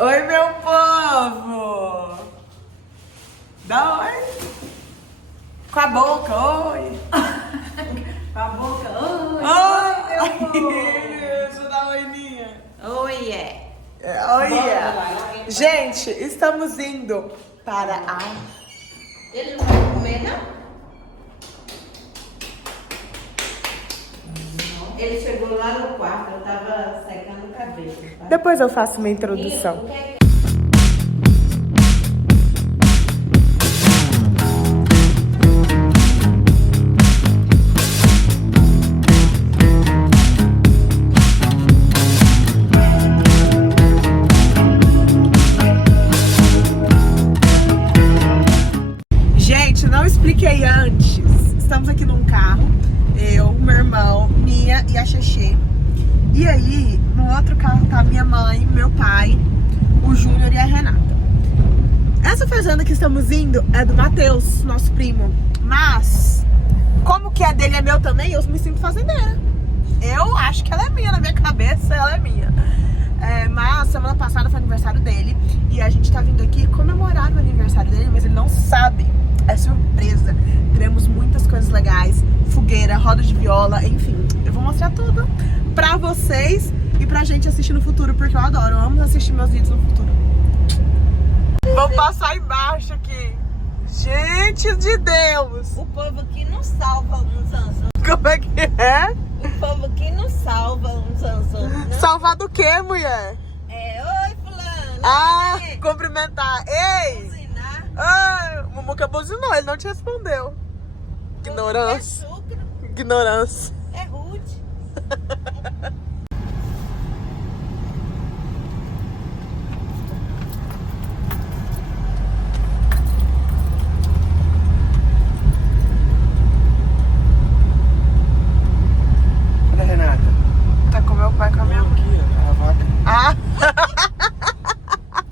Oi, meu povo! Dá oi! Com a boca, oi! Com a boca, oi! Oi! Deixa eu dar oi, Ninha! Oi, Oi! Gente, estamos indo para a... Ele não vai comer, não? Ele chegou lá no quarto, eu tava secando o cabelo. Tá? Depois eu faço uma introdução. Gente, não expliquei antes. Estamos aqui num carro, eu, meu irmão, Nia e a Xexê. E aí, no outro carro tá minha mãe, meu pai, o Júnior e a Renata. Essa fazenda que estamos indo é do Matheus, nosso primo. Mas, como que a dele é meu também, eu me sinto fazendeira. Eu acho que ela é minha, na minha cabeça ela é minha. Mas semana passada foi aniversário dele e a gente tá vindo aqui comemorar o aniversário dele, mas ele não sabe. É surpresa. Teremos muitas coisas legais, fogueira, roda de viola, enfim. Eu vou mostrar tudo pra vocês e pra gente assistir no futuro, porque eu adoro, eu amo assistir meus vídeos no futuro. Vamos passar embaixo aqui. Gente de Deus! O povo aqui não salva um zanzão. Como é que é? O povo aqui não salva um zanzão. Salvar do quê, mulher? Oi, fulano. Ah, cumprimentar. Ei! Buzinar. Ah, o Mumuca buzinou, ele não te respondeu. Ignorância. É sucro, Ignorância. é rude. Cadê a Renata? Tá com meu pai, com a minha mãe. Aqui, ó, a vaca. Ah,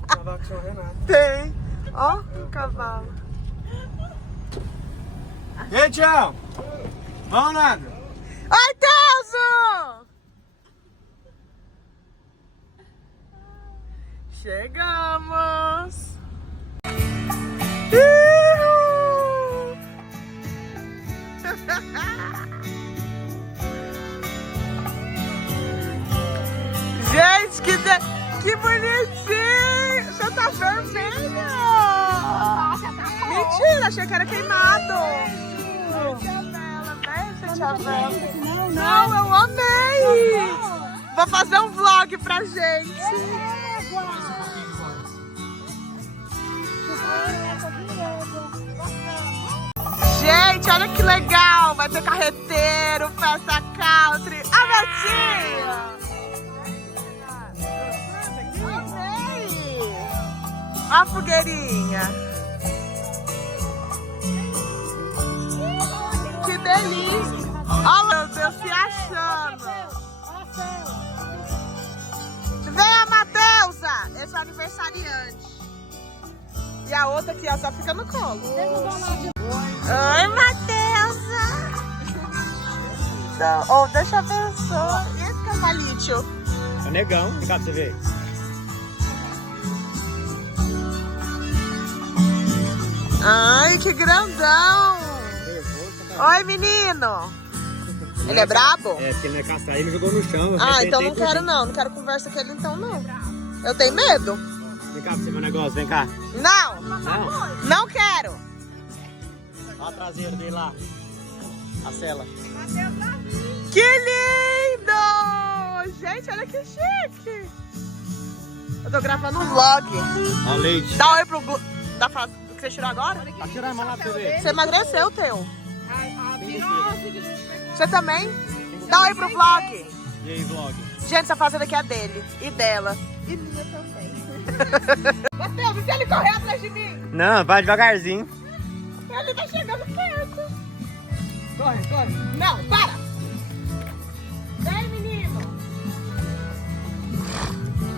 A vaca chama Renata. tem. Ó, um cavalo. E aí, tchau? Vamos, nada. Oi, Telso! Chegamos! Ihu! Gente, que bonitinho! Você tá vermelho! Mentira, achei que era queimado! Beijo, tia Bela. Não, eu amei! Vou fazer um vlog pra gente. Gente, olha que legal! Vai ter carreteiro, festa country. A minha tia! Amei! Ó a fogueirinha. Que delícia! Ó, meu Deus, se achando. Vem a Matheusa! Esse é o aniversariante. E a outra aqui, ó, só fica no colo. Oi, Matheusa! Oh, deixa eu ver só. E esse cavalito? É negão. Vem cá pra você ver. Ai, que grandão! Oi, menino! Ele é brabo? É, porque ele não é castrado, ele jogou no chão. Ah, então não quero não. Não quero conversa com ele então não. Eu tenho medo. Vem cá pra você ver um negócio, vem cá. Não! Não? Não quero! Olha a traseira dele lá. A cela. Que lindo! Gente, olha que chique! Eu tô gravando um vlog. Ó o leite. Dá oi pro... Da fase que você tirou agora? Tá tirando a mão lá pra você ver. Você emagreceu, teu. Você também? Dá oi pro vlog. E aí, vlog? Gente, essa fazenda aqui é dele. E dela. E minha também. Matheus, e se ele correr atrás de mim? Não, vai devagarzinho. Ele tá chegando perto. Corre, corre. Não, para! Vem, menino.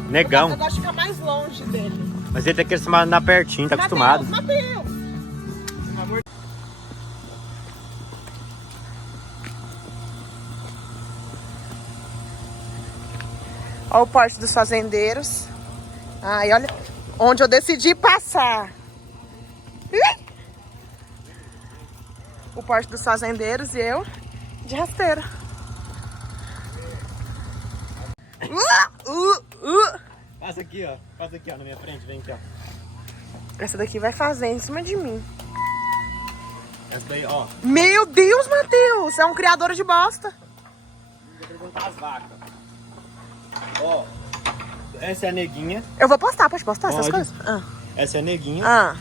Negão. Eu gosto de ficar mais longe dele. Mas ele tem que se mandar pertinho, tá acostumado. Matheus! Olha o porte dos fazendeiros. Ai, olha onde eu decidi passar. O Porsche dos fazendeiros e eu de rasteira. Passa aqui, ó. Passa aqui, ó, na minha frente. Vem aqui, ó. Essa daqui vai fazer em cima de mim. Essa daí, ó. Meu Deus, Matheus! É um criador de bosta. Vou perguntar as vacas. Ó. Essa é a neguinha. Eu vou postar, pode postar essas Pode. coisas? Essa é a neguinha. Ah.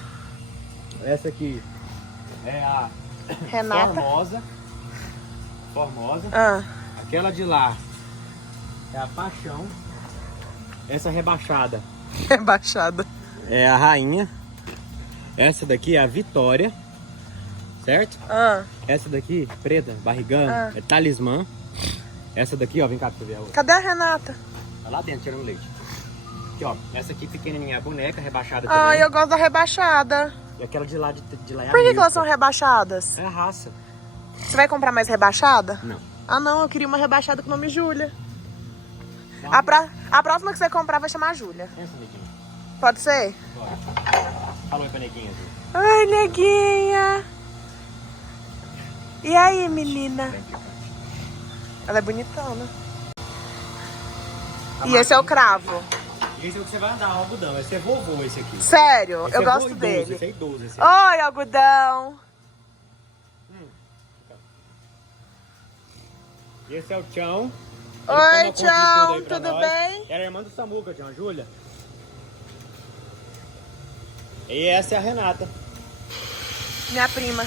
Essa aqui é a Renata. Formosa. Ah. Aquela de lá é a Paixão. Essa rebaixada Rebaixada. é a Rainha. Essa daqui é a Vitória. Certo? Ah. Essa daqui, preta, barrigão, é Talismã. Essa daqui, ó, vem cá pra você ver a outra. Cadê a Renata? Tá lá dentro, tirando leite. Aqui, ó, essa aqui pequenininha é a boneca, rebaixada Ah, também. eu gosto da rebaixada. E aquela de lá, de lá é a Por que elas Milka. são rebaixadas? É a raça. Você vai comprar mais rebaixada? Não. Ah, não, eu queria uma rebaixada com o nome Júlia. Dá uma- A próxima que você comprar vai chamar Júlia. Pensa, neguinha. Pode ser? Bora. Fala oi pra neguinha, Ju. Ai, neguinha. E aí, menina? Vem aqui, ó. Ela é bonitona. E esse é o cravo. Esse é o que você vai andar, o algodão. Esse é vovô, esse aqui. Sério, Esse eu é gosto idoso, dele. Esse é idoso, esse Oi, algodão. E esse é o Tchão. Oi, Tchão, tudo bem? Era a irmã do Samuca, Tchão, a Júlia. E essa é a Renata. Minha prima.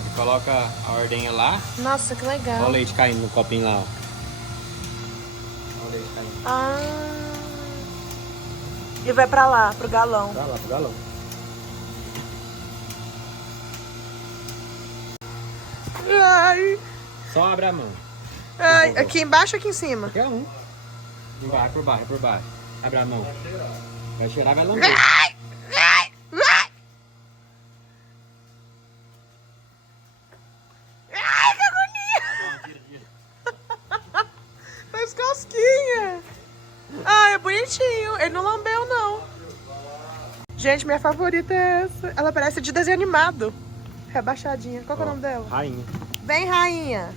Ele coloca a ordenha lá. Nossa, que legal. Olha o leite caindo no copinho lá, ó. Olha o leite caindo. Ah. E vai pra lá, pro galão. Tá lá pro galão. Ai, Só abre a mão. ai, aqui embaixo ou aqui em cima? Qualquer um. Embaixo, por baixo, por baixo. Abre a mão. Vai cheirar, vai lamber. Ai, ai, ai. Ai, que agonia. Faz cosquinha. Ah, é bonitinho. Ele não lambeu, não. Gente, minha favorita é essa. Ela parece de desenho animado. Rebaixadinha. Qual que é o nome dela? Rainha. Vem, rainha.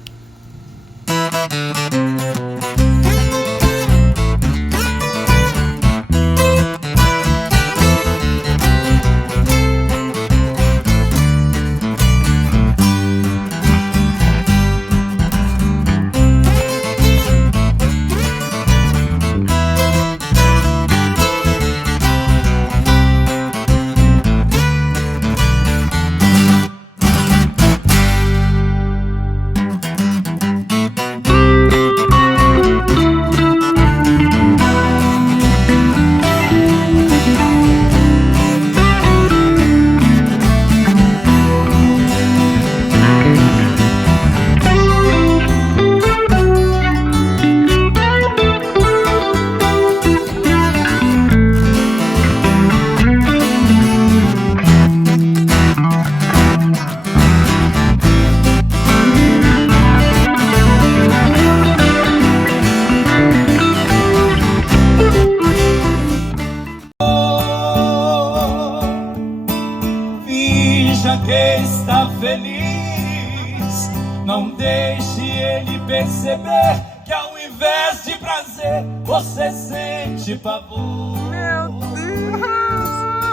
Que está feliz, não deixe ele perceber que ao invés de prazer você sente pavor. Meu Deus!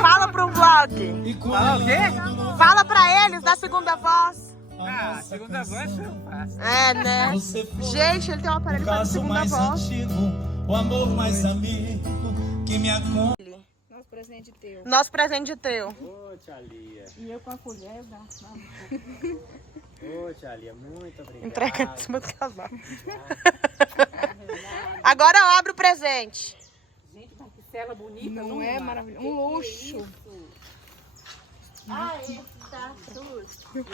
Fala pro vlog. Fala o quê? Fala pra eles da segunda voz. Ah, segunda voz eu faço. É, né? Gente, ele tem um aparelho pra segunda mais voz. antigo, o amor mais amigo que me acompanha. Nosso presente teu. Nosso presente teu. Ô, tia Lia. E eu com a colher, eu gasto na boca. Ô, tia Lia, muito obrigado. Entrega em cima do casal. Agora eu abro o presente. Gente, uma cela bonita. Não é maravilhoso? Um luxo. Ah, esse tá sujo.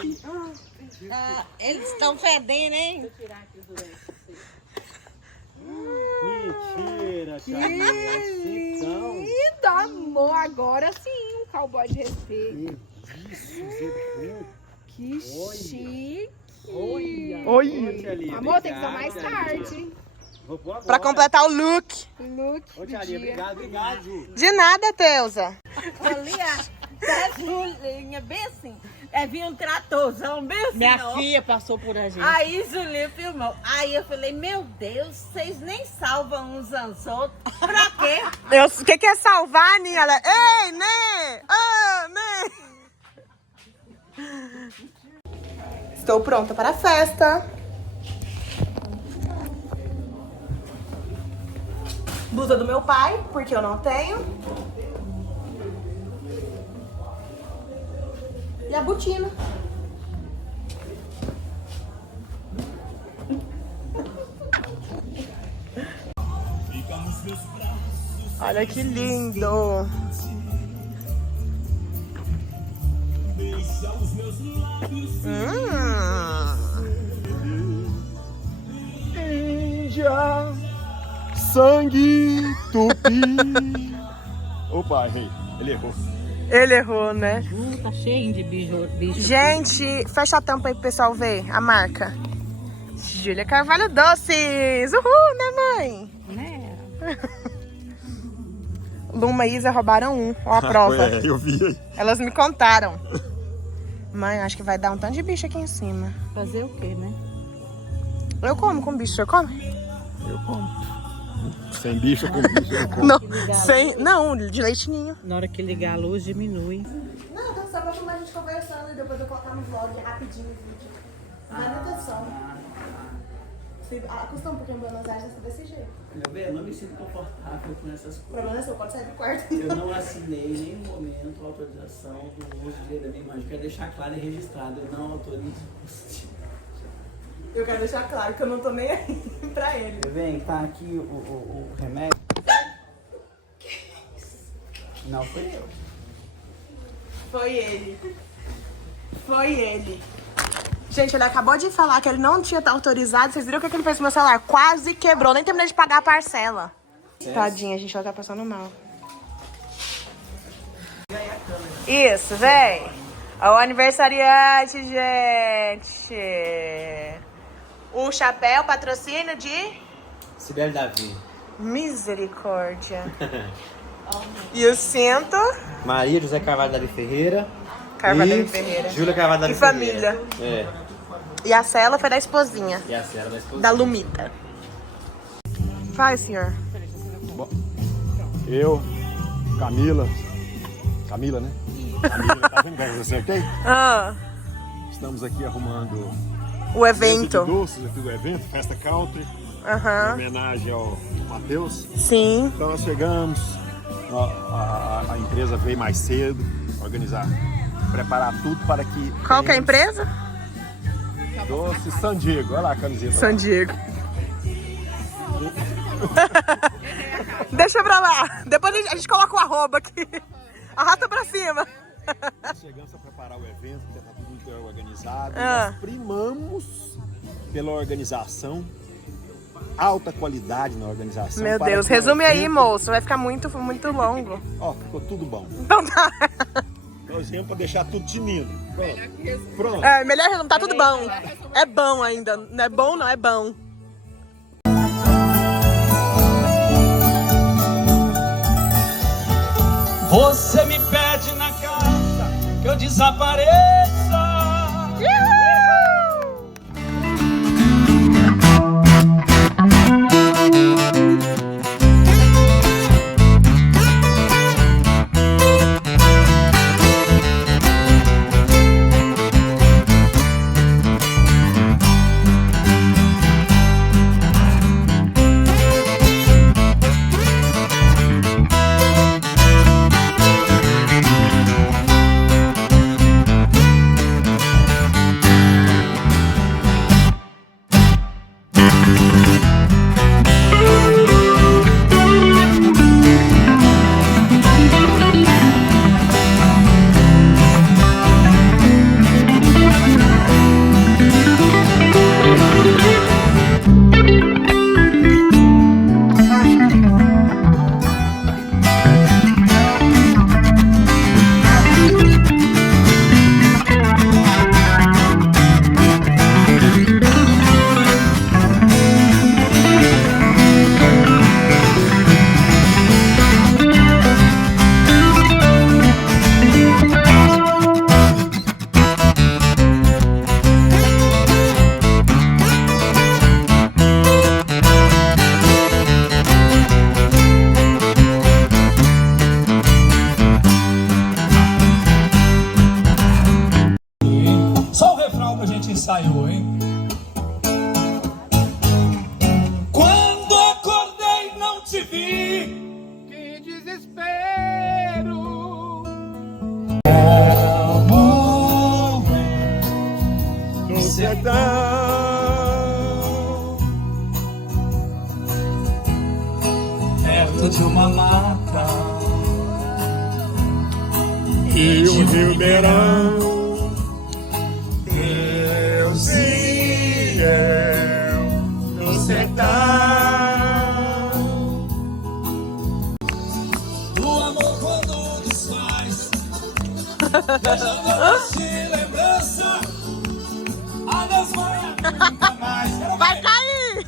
Eles estão fedendo, hein? Vou tirar aqui durante você. Mentira, tia Lia. Assim tão. Lindo, amor. Agora sim, um cowboy de respeito. Que isso, Zebu. Que Olha. chique. Oi! Amor, tem que usar mais tarde. Vou pôr agora. Pra completar o look. Look Ô, do tia Lia, dia. obrigado, Ju. De nada, Teusa. Ali, a Julinha, bem assim. Vinha um tratorzão, bem assim. Minha ó. filha passou por a gente. Aí Julinha filmou. Aí eu falei, meu Deus, vocês nem salvam uns aos outros. Pra quê? O que é salvar, Aninha? Ela, ei, né? Ah, né? Estou pronta para a festa. Blusa do meu pai, porque eu não tenho. E a botina. Olha que lindo. Índia, sangue, tupi. Opa, errei. Ele errou. Ele errou, né? Tá cheio de bicho. Gente, fecha a tampa aí pro pessoal ver a marca. Júlia Carvalho Doces. Uhul, né, mãe? Né? Luma e Isa roubaram um. Ó a prova. É, eu vi aí. Elas me contaram. Mãe, acho que vai dar um tanto de bicho aqui em cima. Fazer o quê, né? Eu como com bicho, você come? Eu como. Sem bicho, com bicho, eu como. Não, não, de leitinho. Na hora que ligar a luz, diminui. Não, tá só pra filmar a gente conversando e depois eu colocar no vlog rapidinho o vídeo. Vai na atenção. Você acostuma porque em Buenos Aires é desse jeito. Meu bem, eu não me sinto confortável com essas O coisas. problema é seu, pode sair do quarto. Eu não assinei em nenhum momento a autorização do uso de da minha imagem. Quero deixar claro e registrado, eu não autorizo uso de... Eu quero deixar claro que eu não tô nem aí pra ele. Meu bem, tá aqui o remédio. Não foi eu. Foi ele. Foi ele. Gente, ele acabou de falar que ele não tinha autorizado. Vocês viram o que ele fez com o meu celular? Quase quebrou. Nem terminei de pagar a parcela. Tadinha, a gente vai estar passando mal. Isso, vem. O aniversariante, gente. O chapéu, patrocínio de... Sibeli Davi. Misericórdia. E o cinto... Maria José Carvalho Davi Ferreira. Carvalho e Davi Ferreira. Júlia Carvalho Davi E Ferreira. família. É. E a cela foi da esposinha. E a Sera da esposa. Da Lumita. Vai, senhor. Eu, Camila, né? Camila, tá vendo que eu acertei? Ah, Estamos aqui arrumando o mesa evento. de doces aqui do evento, Festa Country, em Aham. homenagem ao Matheus. Sim. Então nós chegamos, a empresa veio mais cedo, organizar, preparar tudo para que... Qual que é a tenhamos empresa? Doce San Diego, olha lá a camiseta. San Diego. Deixa pra lá. Depois a gente coloca o arroba aqui. Arrasta pra cima. Nós chegamos a preparar o evento, que está tudo muito organizado. Ah. Nós primamos pela organização, alta qualidade na organização. Meu para Deus, que o resume aí, evento- moço. Vai ficar muito longo. Ó, ficou tudo bom. Então tá. Nós viemos para deixar tudo tinindo. Pronto. Pronto. É, melhor não tá tudo bom. É bom ainda. Não é bom, não, é bom. Você me pede na carta que eu desapareça. dentro de uma mata E o Ribeirão, Deus e eu no sertão. o amor quando desfaz, deixando de lembrança. Adeus, vai nunca mais. Vai cair!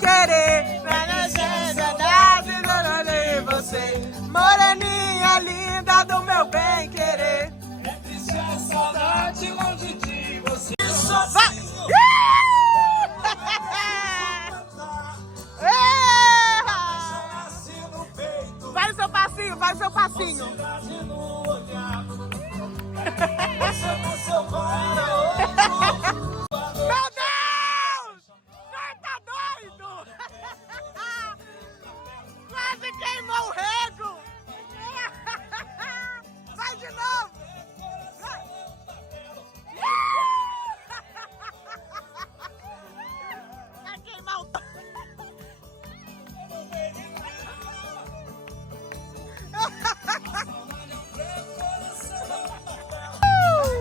Querer pra você, moreninha linda do meu bem querer. É triste a saudade longe de você. Vai! Faz o seu passinho, faz o seu passinho. Meu Deus! Vai, tá doido! Quase queimou o rego! Vai de novo! Vai queimar o...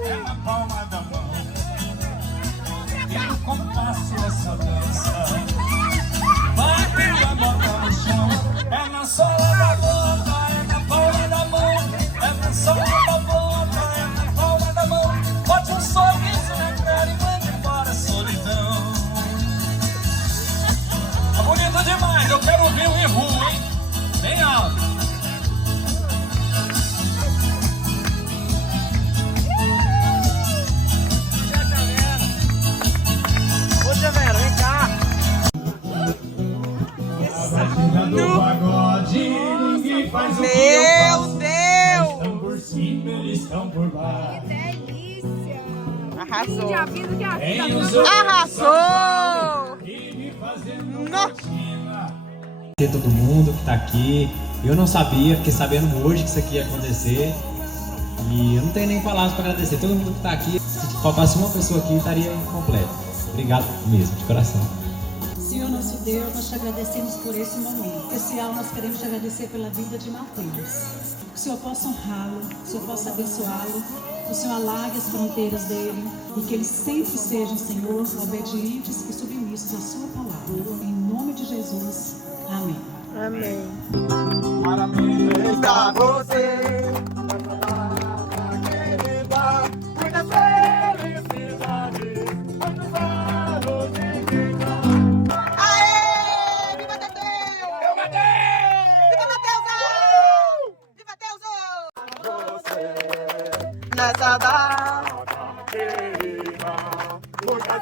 É na palma da mão e no compasso dessa dança. Bate a bota no chão, é na sola da bota, é na palma da mão, é na sola da bota, é na palma da mão. Bote um sorriso na cara e mande embora a solidão. Tá bonito demais, eu quero ouvir o Ihu, hein? Bem alto. No... Pagode, ninguém faz o que eu Meu faço. Deus! Estão por cima, eles estão por baixo. Delícia. Arrasou! Já avisa, já Tem avisa. os outros Arrasou! e me fazendo Nossa. rotina. Todo mundo que tá aqui. Eu não sabia, fiquei sabendo hoje que isso aqui ia acontecer. E eu não tenho nem palavras para agradecer. Todo mundo que tá aqui, se faltasse uma pessoa aqui, estaria incompleto. Obrigado mesmo, de coração. Senhor nosso Deus, nós te agradecemos por esse momento. Em especial, nós queremos te agradecer pela vida de Mateus. Que o Senhor possa honrá-lo, que o Senhor possa abençoá-lo, que o Senhor alargue as fronteiras dele e que eles sempre sejam, Senhor, obedientes e submissos à sua palavra. Em nome de Jesus. Amém. Amém. Parabéns a você, querida, muita felicidade, muitos anos de vida. Aê! Viva Mateus! Eu matei! Viva Mateus! Viva Teus! Você, Nessa data querida, muita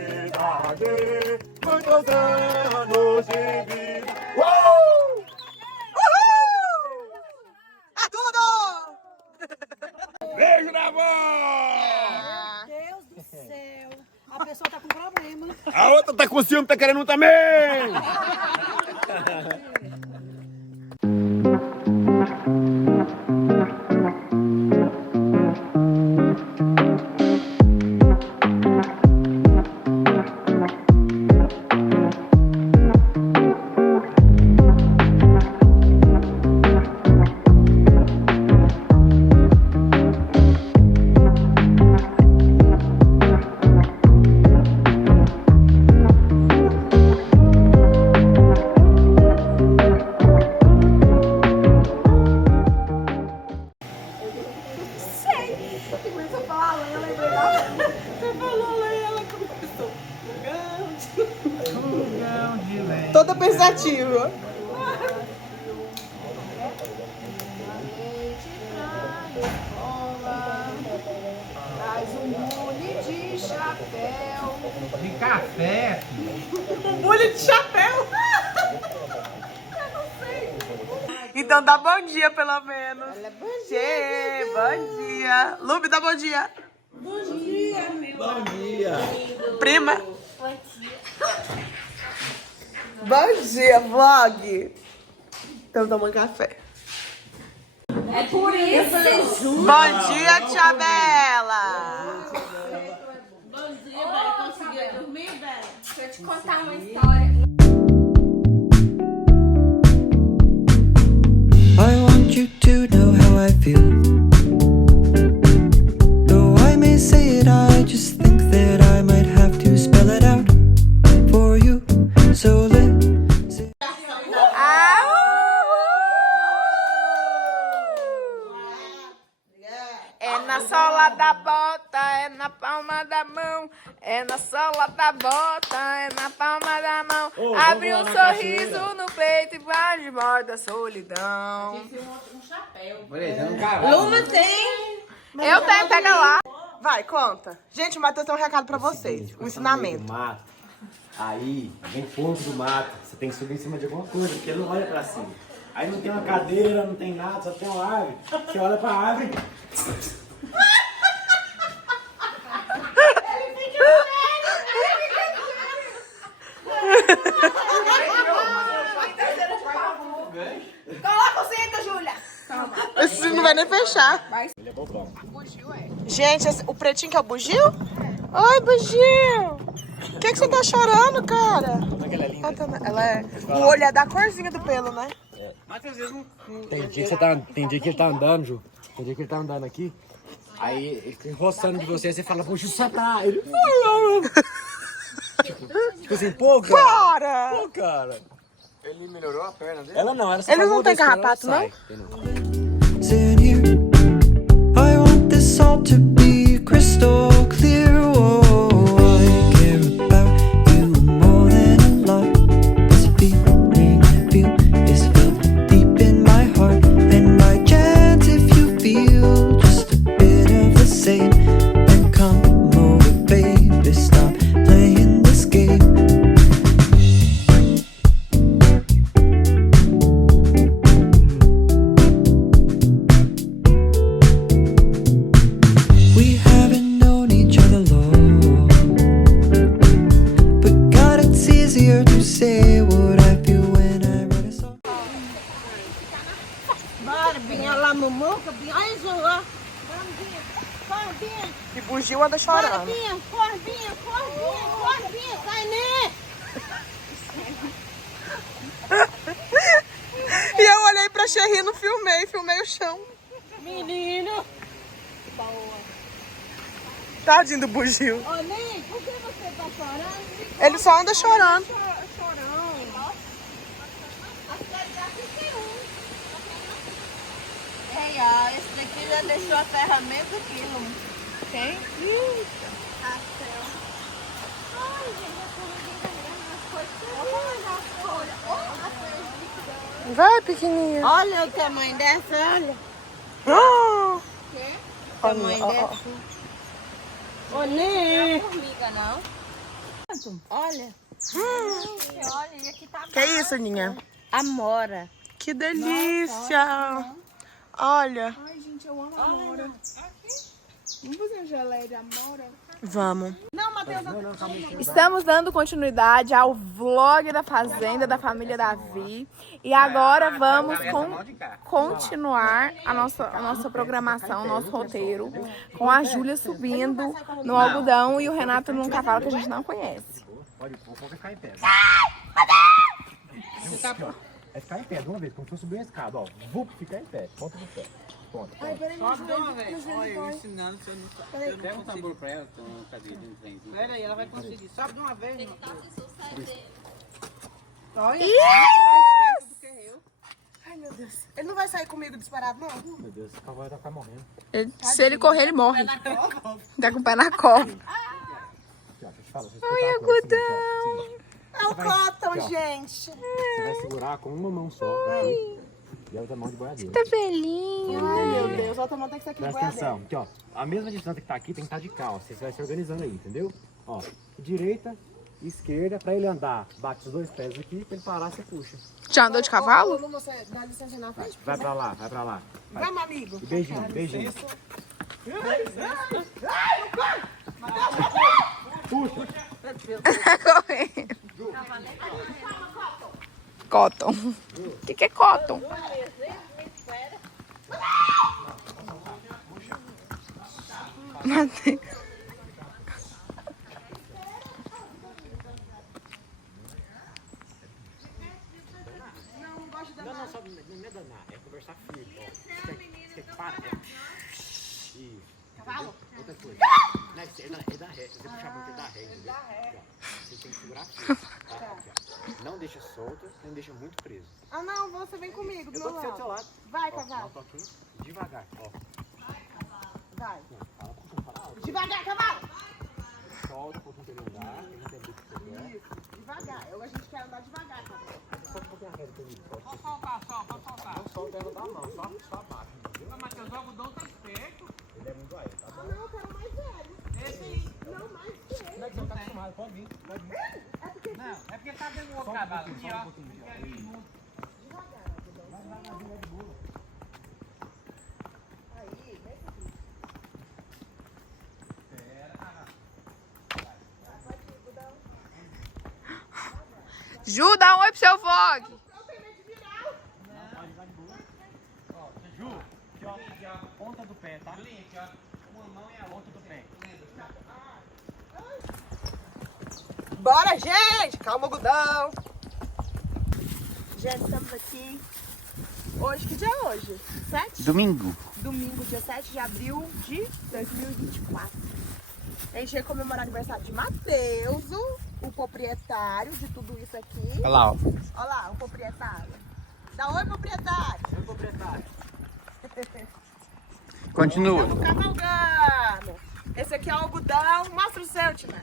felicidade, muitos anos de vida. Uhul! É tudo! Beijo na avó! Deus do céu. A pessoa tá com problema. A outra tá com ciúme, tá querendo um também! Começou a falar Leia, eu lembrei da... Você falou Leia, ela começou. Fogão de lenha. Toda pensativa. Traz um bule de chapéu. De café. Um bule de chapéu. Eu não sei. Então dá bom dia, pelo menos. Bom dia. Bom dia. Lube, dá bom dia. Bom dia. Prima. Bom dia, vlog. Então tomando café. É por isso. Bom dia, tia Bela. Bom dia, Bela. Conseguiu dormir, Bela? Deixa eu te contar uma história. you to know how I feel. Though I may say it, I just think that I might have to spell it out for you. So listen. É na sola da bota, é na palma da mão. É na sola da bota, é na palma da mão. Abre um sorriso no peito e vai de borda da solidão. Luma tem. Eu tenho, pega lá. Vai, conta. Gente, o Matheus tem um recado pra vocês. Um ensinamento. Do mato. Aí, vem fundo do mato. Você tem que subir em cima de alguma coisa, porque ele não olha pra cima. Aí não tem uma cadeira, não tem nada, só tem uma árvore. Você olha pra árvore. Coloca o cinto, Júlia. Esse não vai nem fechar. Ele é bobão. Gente, o pretinho que é o bugio? Oi, bugio. O que você tá chorando, cara? Como é que ela é linda? Ela é... O olho é da corzinha do pelo, né? Mas às vezes não... Tem dia que ele tá andando, Ju. Tem dia que ele tá andando aqui. Aí ele fica encostando de você, você fala, poxa, só tá. Ele... tipo assim, pô, cara. Para! Pô, cara. Ele melhorou a perna dele? Ela não, ela só Eles falou não têm desse cara, carrapato, não? sai. In here, I want this all to be crystal clear. Oh, I care about you more than a lot. This feeling I feel is felt deep in my heart. And by chance, if you feel just a bit of the same, then come over, baby, stop playing this game. We haven't known each other long, but God, it's easier to say what I feel when I write a song. Bora, Binha lá, Mumuca, Binha. Olha, Ju, ó. Corre, Binha. E bugio anda chorando. Corre, Binha. Corre, Binha. Corre, Binha. Corre, Binha. Sai, né? E eu olhei pra Xerri, não filmei o chão. Menino. Tadinho do bugio. Ô, Ney, por que você tá chorando? Ele só anda chorando. Ei, ó, esse daqui já deixou a terra meio do quilo. Quem? A céu. Ai, gente, a formiguinha tá mirando nas coisas. Olha as folhas. Vai, pequenininha. Olha o tamanho dessa, olha. Ah! O tamanho dessa. Ô, Ney. Não é formiga, não. Olha. Olha, e aqui tá. Que isso, Aninha? Amora. Que delícia! Olha. Ai, gente, eu amo a amora. Vamos fazer uma geleia de amora? Vamos. Estamos dando continuidade ao vlog da fazenda da família Davi. E agora vamos continuar a nossa programação, o nosso roteiro, com a Júlia subindo no algodão e o Renato num cavalo que a gente não conhece. Pode pôr, pode ficar em pé. É ficar em pé de uma vez, como se fosse subir uma escada, ó. Vup, ficar em pé, ponta do pé. Ponta. Sobe de uma vez. Olha, eu ensinando, você não... Pega um tambor pra ela, tem uma cadeira de um trenzinho. Pera aí, ela vai conseguir. Sobe de uma vez, meu Deus. Olha, mais perto do que eu. Ai, meu Deus. Ele não vai sair comigo disparado, não? Meu Deus, esse cavalo vai ficar morrendo. se ele correr, ele morre. Tá com o pé na cova. Ai, algodão. É o Cotton, gente. Você vai segurar com uma mão só. Aqui, e a outra mão de boiadeiro. Tá velhinho. Ai, meu Deus. A outra mão tem que ser aqui de Presta boiadeiro. atenção, aqui ó. A mesma distância que tá aqui tem que estar de cá, ó. Você vai se organizando aí, entendeu? Ó, direita, esquerda, pra ele andar, bate os dois pés aqui, pra ele parar, você puxa. Já andou de cavalo? Ô, você dá licença na frente. Vai pra lá, vai pra lá. Vai. Vamos, amigo. E beijinho, beijinho. Puxa. Correndo. Cotton. O que é cotton? Matei. Não, só só não é danar, é conversar firme. Ó. Você para, Isso. Cavalo. Outra coisa. Não, é da ré. Se você puxar muito, é da ré, entendeu? Você tem que segurar firme. Tá? Aqui, ó. Não deixa solta, não deixa muito preso. Ah, não, você vem comigo do Eu tô meu do seu lado. Vai, Ó, cavalo. dá um toquinho, devagar, ó. Vai. Fala alto. Devagar, cavalo. Solta um pouquinho pra ele andar, ele entender o que você quer. Isso, devagar. A gente quer andar devagar, cavalo. Só um pouquinho a ré comigo. Pode soltar, pode soltar. Não solta ela da mão, só abaixa, entendeu? Não, mas o algodão tá esperto. Ele é muito aí, tá bom? Não, eu quero mais velho. Esse aí. Não, mais velho. Como é que você tá acostumado? Pode vir, pode vir. É porque Não, é porque tá dando outro cavalo. Aqui, ó. Ju, dá um oi pro seu vlog. Ju, aqui, ó, ponta do pé, tá? Aqui, ó, uma mão é a ponta do pé. Bora, gente! Calma, algodão. Gente, estamos aqui. Hoje, que dia é hoje? 7? Domingo. Domingo, dia 7 de abril de 2024. A gente ia comemorar o aniversário de Matheus, o proprietário de tudo isso aqui. Olha lá, ó. Olha lá, o proprietário. Dá oi, proprietário. Oi, proprietário. Continua. Estamos cavalgando. Esse aqui é o algodão. Mostra o seu, Timé.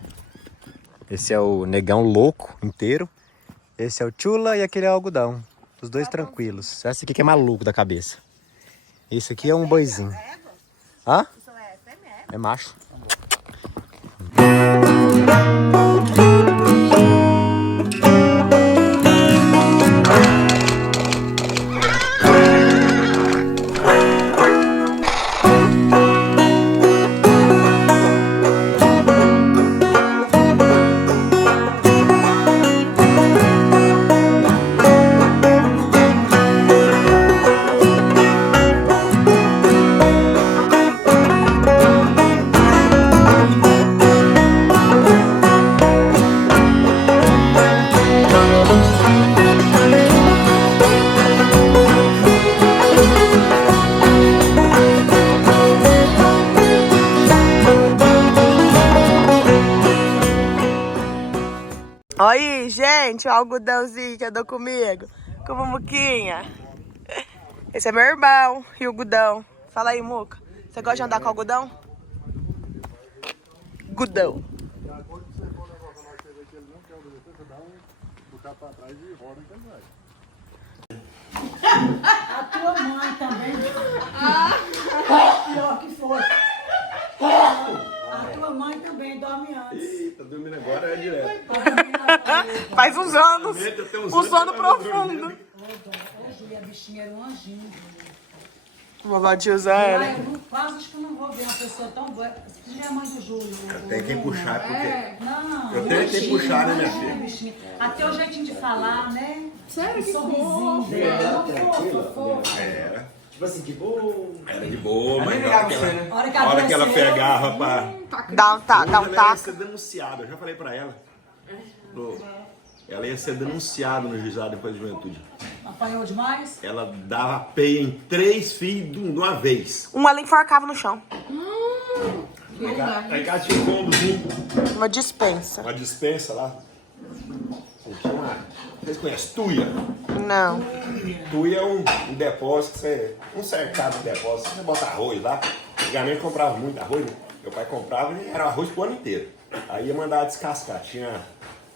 Esse é o negão louco inteiro. Esse é o chula e aquele é o algodão. Os dois tranquilos. Esse aqui que é maluco da cabeça. Esse aqui é um boizinho. Hã? Isso é fêmea? É macho. Olha aí, gente, o algodãozinho que andou comigo. Com o Muquinha. Esse é meu irmão e o Gudão. Fala aí, Muca. Você gosta de andar com algodão? Gudão. A tua mãe também. Pior que foi. A tua mãe também dorme antes. Ih, tá dormindo agora, é direto. Faz uns anos. O sono profundo. Hoje a bichinha era um anjinho. Vovó de usar ela. Eu quase acho que eu não vou ver uma pessoa tão boa. Você já é mãe do Júlio. Tem quem puxar, porque... Não, Eu tenho que puxar, né, minha filha? bichinha. Até o jeitinho de falar, né? Sério que Sorrisinho dela. Fofo. Era. Tipo assim, de boa. Era de boa, mas na legal hora que você, ela, né? na hora que ela pegava pra... Dá um Ela ia taco. ser denunciada, eu já falei pra ela. Ela ia ser denunciada no juizado depois da juventude. Apanhou demais? Ela dava peia em 3 filhos de uma vez. Um ela enforcava no chão. Aí cá tinha um combozinho, Uma dispensa. uma dispensa lá. Tinha uma... Vocês conhecem? Tuia. Não. Tuia é um depósito, um cercado de depósito. Você bota arroz lá. Antigamente comprava muito arroz, né? Meu pai comprava e era arroz pro ano inteiro. Aí ia mandar descascar. Tinha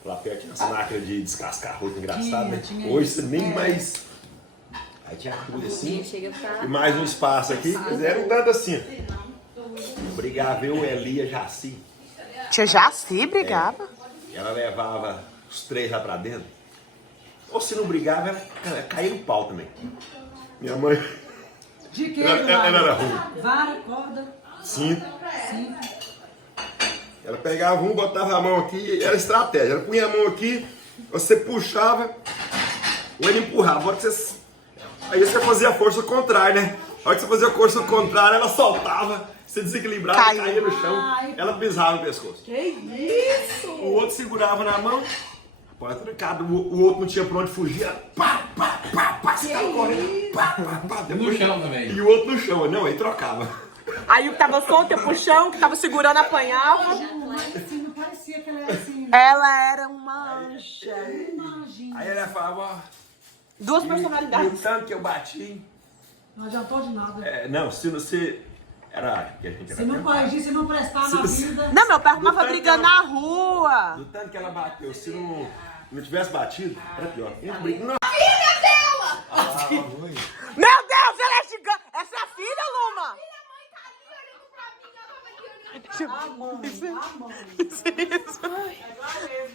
lá perto tinha essa máquina de descascar arroz, engraçado, né? Hoje você nem mais. Aí tinha tudo assim. E mais um espaço aqui. Eles eram tanto assim. Brigava eu, Elia, Jaci. Tia Jaci brigava? Ela levava os 3 lá pra dentro. Ou se não brigava, ela caía no pau também. Minha mãe. De que? Ela era ruim. Vara, corda. Cinto. Ela pegava um, botava a mão aqui, era estratégia. Ela punha a mão aqui, você puxava, ou ele empurrava. A hora que você... Aí você fazia a força contrária, né? A hora que você fazia a força contrária, ela soltava, você desequilibrava, caía no chão, ela pisava no pescoço. Que isso? O outro segurava na mão, porta trancada, o outro não tinha pra onde fugir, ela pá, pá, pá, pá, correndo. Pá, pá, pá. No chão também. E o outro no chão. Não, aí trocava. Aí o que tava solto ia pro chão, o que tava segurando apanhava. Assim, não parecia que ela era assim. Ela era uma ancha. Aí ela falava, ó. Duas E personalidades. o tanto que eu bati. Não adiantou de nada. É, não, se você. Era. Que a gente Se não corrigir, se não prestar na vida. Não, meu pai arrumava Do tanto brigando que ela- na rua. Do tanto que ela bateu, se não tivesse batido, era pior. Não. Meu Deus, ela é gigante. Essa é a filha, Luma?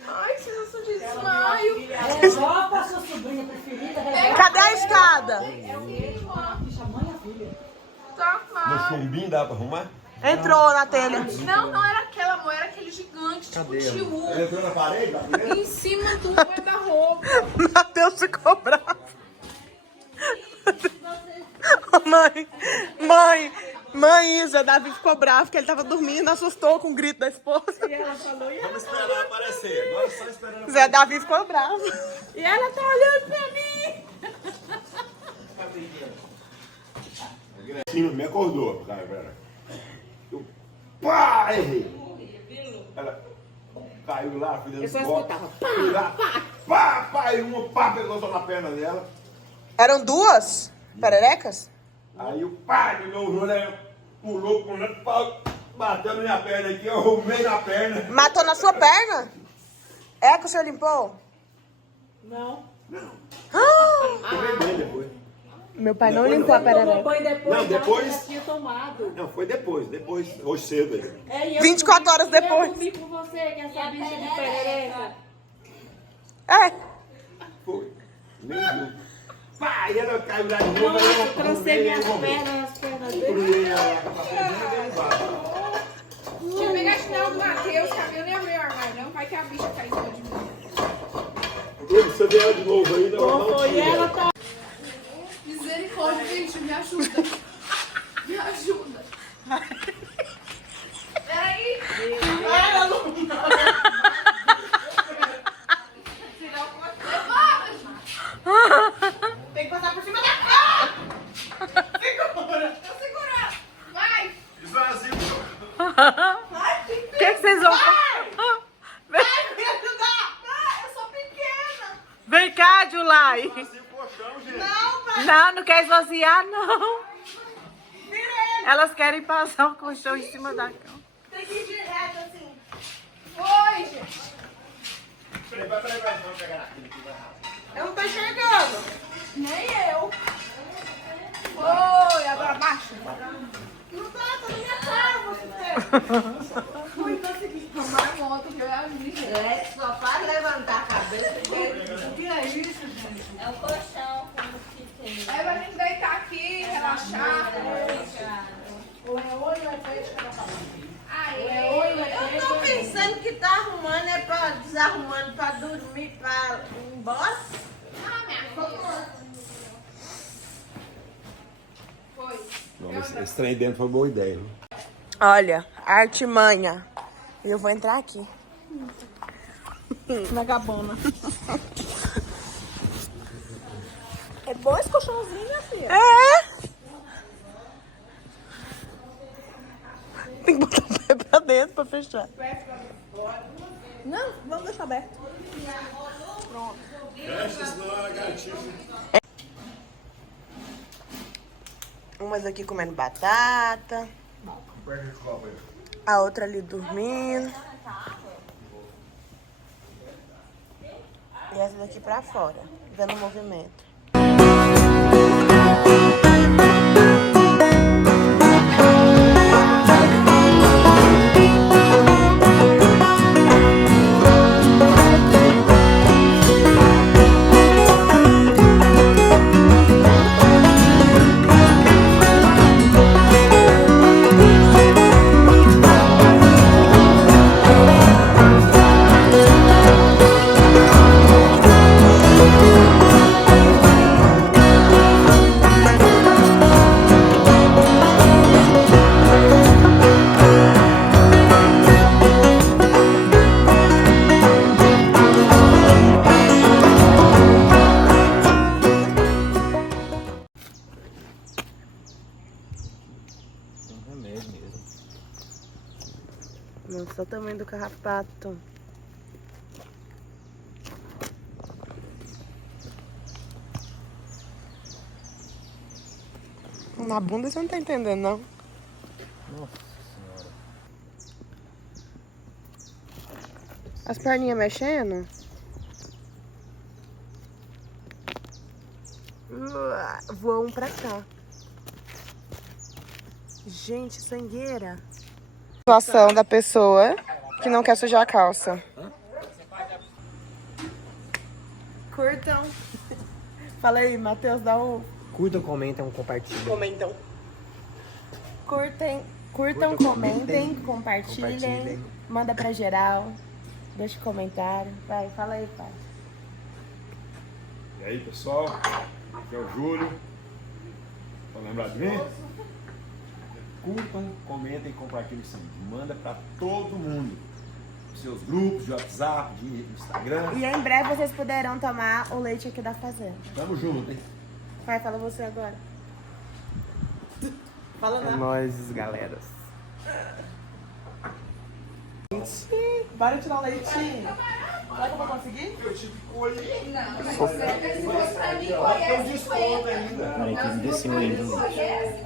Ai, que desmaio. É igual pra sua sobrinha preferida. Cadê a escada? Chamou a filha. No chumbinho dá pra arrumar? Entrou na telha. Não, não era aquela, amor, era aquele gigante, tipo tio. Ela entrou na parede? Na parede? Em cima do guarda-roupa. Matheus ficou bravo. Mãe, Isa, Davi ficou bravo porque ele tava dormindo, assustou com o grito da esposa. Vamos esperar aparecer. Agora só esperando Zé Davi ficou bravo. E ela tá olhando pra mim. Sim, me acordou. Cara. Eu, pá, errei. Ela caiu lá, fui dentro do copo. Fui lá, pá, e uma pá pegou só na perna dela. Eram duas pererecas? Aí o pai me deu o joelho, aí pulou, pá, bateu na minha perna aqui, eu arrumei na perna. Matou na sua perna? É que o senhor limpou? Não. Tomei bem depois. Meu pai não Depois limpou a Tomou perereca. banho depois. Não, depois- Já tinha tomado. Não, foi depois, hoje cedo aí. É, e eu 24 horas depois. Eu dormi com você, que essa bicha de perereca. É. Foi. Nem viu. Pá, e ela caiu lá de novo, Nossa, aí eu trocei minhas pernas nas pernas dele. Cruzei ela com a perna dele. Deixa eu pegar a chinelo do Matheus, que a minha não é o meu armário, não. Vai que a bicha cai em cima de mim. Você vê ela de novo aí, não Foi ela, tá? Misericórdia, gente, me ajuda. Me ajuda. Peraí. Tem que passar por cima da cara. Segura. Tô segurando. Vai. Esvazio. O que vocês vão fazer? Vai me ajudar. Eu sou pequena. Vem cá, Julai. Esvazio o colchão, gente. Não, pai. Não quer esvaziar, não. Elas querem passar o colchão em cima da cama. Tem que ir direto assim. Foi, gente. Peraí, vamos pegar na fila aqui, vai rápido. Eu não tô enxergando. Nem eu. Foi, agora baixa. Não tá na minha cara, você. Fui conseguir tomar a moto que eu ia vir. É, só para levantar a cabeça. O que é isso, gente? É o colchão, como que tem. Aí vai vir deitar aqui, relaxar. Ou é olho ou é peixe que ela fala? Aê. Eu tô pensando que tá arrumando, é pra desarrumando, pra dormir, pra ir embora. Ah, minha filha. Foi. Não, esse trem dentro foi boa ideia, viu? Olha, artimanha. Eu vou entrar aqui. Vagabona. É bom esse colchãozinho, minha filha? É. Tem que botar o pé pra dentro pra fechar. Não, vamos deixar aberto. Fecha, senão é gatinho. Umas aqui comendo batata. Pega esse copo aí. A outra ali dormindo. E essa daqui pra fora, vendo o movimento. Nossa, o tamanho do carrapato. Na bunda você não tá entendendo, não. Nossa senhora. As perninhas mexendo. Voam pra cá. Gente, sangueira. Situação da pessoa que não quer sujar a calça. Curtam. Fala aí, Matheus, dá um... Curtam, comentam, compartilhem. Comentam. Curtam, comentem, compartilhem. Manda pra geral. Deixa comentário. Vai, fala aí, pai. E aí, pessoal? Aqui é o Júlio. Tá lembrado de mim? Curtam, comentem, compartilhem isso. Manda pra todo mundo. Seus grupos de WhatsApp, de Instagram. E em breve vocês poderão tomar o leite aqui da fazenda. Tamo junto, hein? Vai, fala você agora. Fala É nóis, galeras. Bora tirar o leitinho. Será que eu vou conseguir? Eu tive que colher. Peraí, que não desceu ainda.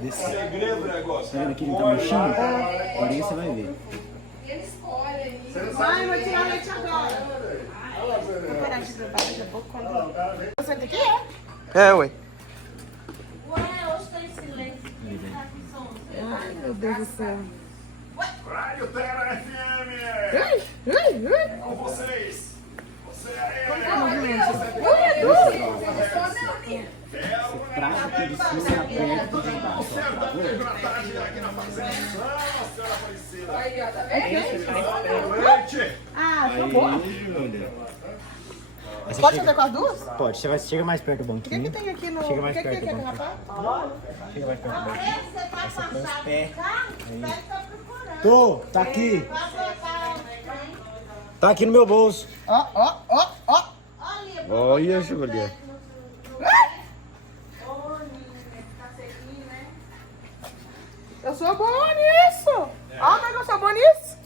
Desceu. Segredo do negócio. Tá vendo aqui ele tá murchinho? Porém você vai ver. Vai, vou tirar o leite agora. Vou parar de beber daqui a pouco quando... Você tem que ir? É, ué. Ué, hoje tá em silêncio. Ai, meu Deus do céu. Rádio Terra FM! Com vocês! Você aí! Esse prato aqui de cima aberto de embaixo. Aqui na fazenda. Nossa Senhora Aparecida! Aí, ó, tá vendo? Ah, Aí, Júlia. pode fazer com as duas? Pode, você vai, chega mais perto do O que banquinho. que tem aqui no... Chega mais O que perto que do é banquinho. carrapato? Chega mais perto do banquinho. Aí você põe os pés. Aí. Tô, tá aqui. Tá aqui no meu bolso. Ó. Olha, Júlia. Eu sou boa nisso. Ó, mas eu sou boa nisso.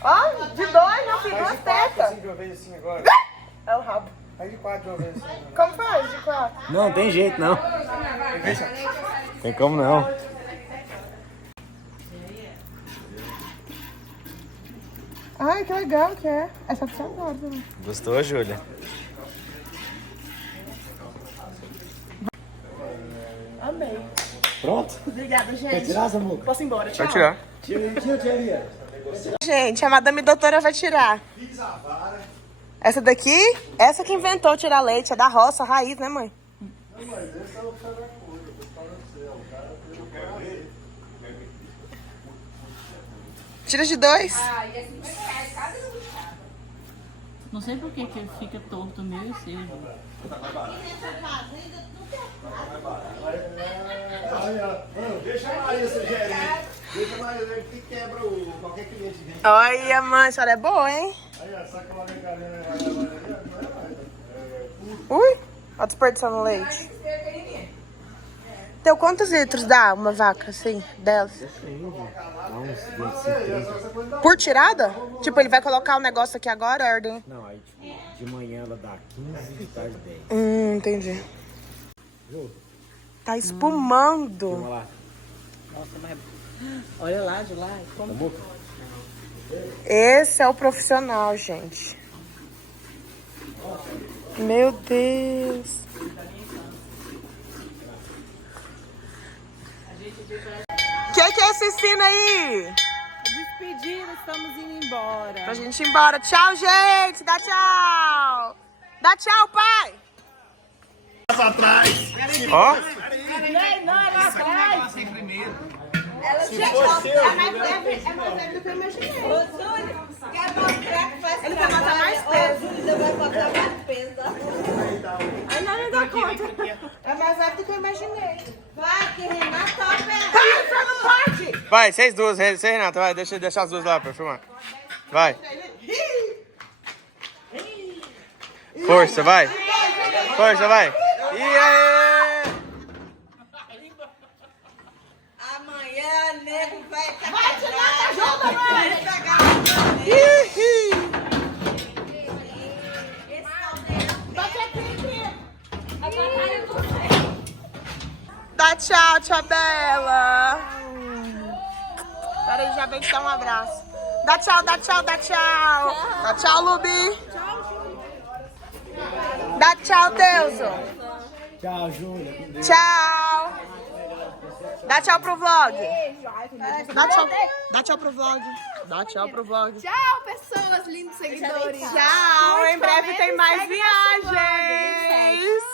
Ó, de dois, meu filho, duas tetas. De uma vez assim agora. É o rabo. Faz de 4 de uma vez assim. Como faz? De quatro? Não, tem jeito não. Tem como não. Ai, que legal que é. É só pra você agora também. Gostou, Júlia? Amei. Pronto? Obrigada, Quer gente. tirar, Samuca? Posso ir embora, tchau. Vai tirar. Tira. Gente, a madame doutora vai tirar. Essa daqui, essa que inventou tirar leite, é da roça, raiz, né, mãe? Tira de dois. Não sei por que ele fica torto, meu e seu. Deixa a Maria ser gerente. Deixa a Maria ser que quebra qualquer cliente vem. Olha, mãe, a senhora é boa, hein? Ui, ó, desperdiçando leite. Então, quantos litros dá uma vaca, assim, delas? Por tirada? Tipo, ele vai colocar o negócio aqui agora, a ordem? Não, aí tipo, de manhã ela dá 15, de tarde 10. Entendi. Tá espumando. Vamos lá. Nossa, mas... Olha lá, de lá. Como... Esse é o profissional, gente. Meu Deus. O que é esse ensino aí? Despedida, estamos indo embora. Pra gente ir embora. Tchau, gente. Dá tchau. Dá tchau, pai. Atrás! Ó. Ela chegou. É mais leve do que eu imaginei. Ô, Júlio, quer mostrar que faz... Ele quer botar mais peso. Ô, Júlio, vai botar mais peso. Ai, não dá conta. É mais leve do que eu imaginei. Vai, que Renato tá operando. Vai, você não pode. Vai, vocês duas, você, Renata, vai, deixa as duas lá pra filmar. Vai. Força, vai. Força, vai. E aí? Amanhã Dá tchau, tia Bela. Peraí, já vem te dar um abraço. Dá tchau, dá tchau, dá tchau. Dá tchau, Lubi. Dá tchau, Teuso. Tchau, Júlia. Tchau. Dá tchau pro vlog. Dá tchau pro vlog. Dá tchau pro vlog. Tchau, pessoas lindos seguidores. Tchau. Em breve tem mais viagens.